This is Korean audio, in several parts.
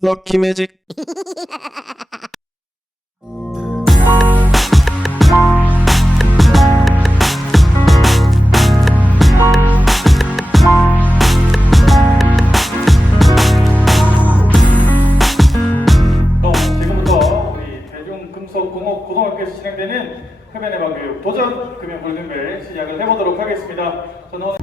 럭키 매직 또 지금부터 우리 대중금속공업 고등학교에서 진행되는 흡연예방교육 도전 금연불능배 시작을 해보도록 하겠습니다. 저는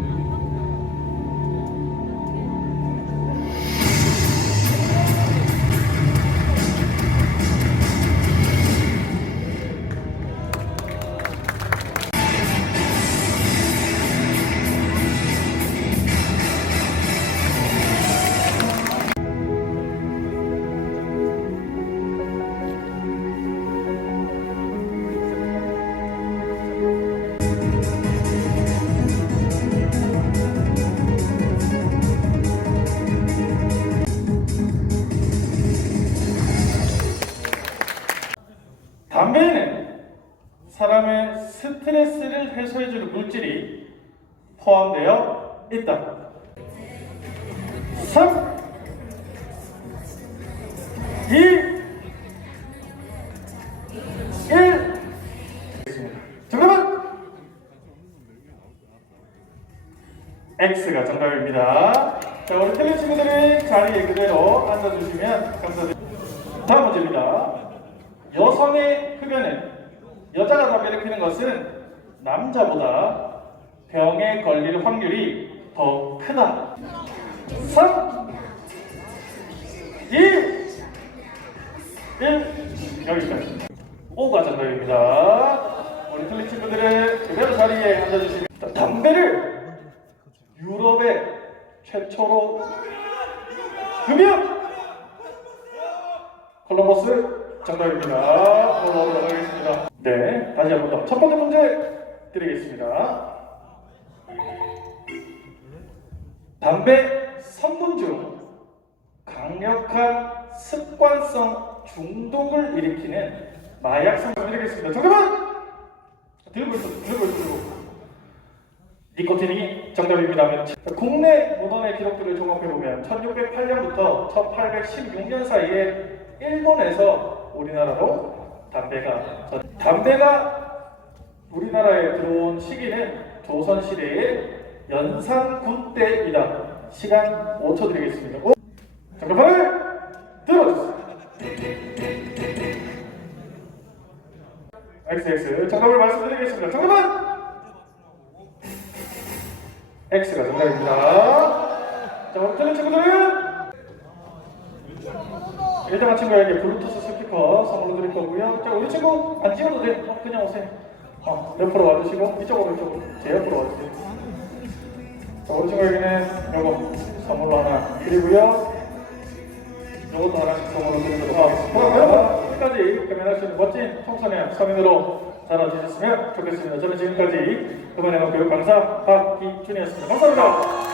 사람의 스트레스를 해소해주는 물질이 포함되어 있다. 3 2 1 정답은 X가 정답입니다. 자, 우리 틀린 친구들은 자리에 그대로 앉아주시면 감사드립니다. 다음 문제입니다. 여성의 흡연은 여자가 담배를 피는 것은 남자보다 병에 걸릴 확률이 더 크다. 3 2 1 여기까지. 5가 정답입니다. 우리 틀린 친구들은 그대로 자리에 앉아주시면 담배를 유럽에 최초로 흡연 콜럼버스 정답입니다. 올라오도록 하겠습니다. 네, 다시 한 번 더. 첫 번째 문제 드리겠습니다. 담배 성분 중 강력한 습관성 중독을 일으키는 마약 성분 드리겠습니다. 정답은 들고 있어, 들고 있어. 니코틴이 정답입니다. 국내 문헌의 기록들을 종합해보면 1608년부터 1816년 사이에 일본에서 우리나라로 담배가 전- 담배가 우리나라에 들어온 시기는 조선 시대의 연산군 때이다. 시간 5초 드리겠습니다. 오, 잠깐만을 들어주세요. XX 정답을 말씀드리겠습니다. 정답은 X가 정답입니다. 자, 우리 틀린 친구들은 1등한 친구에게 블루투스 스피커 선물로 드릴 거고요. 자, 우리 친구 안 찍어도 돼. 어, 그냥 오세요. 어, 옆으로 와주시고 이쪽으로 이쪽으로 제 옆으로 와주세요. 자, 우리 친구에게는 이거 선물로 하나 드리고요. 이것도 하나씩 선물로 드리도록 하겠습니다. 끝까지 금연할 수 있는 멋진 청소년 서민으로 자라주셨으면 좋겠습니다. 저는 지금까지 금연의 교육 강사 박기준이었습니다. 감사합니다.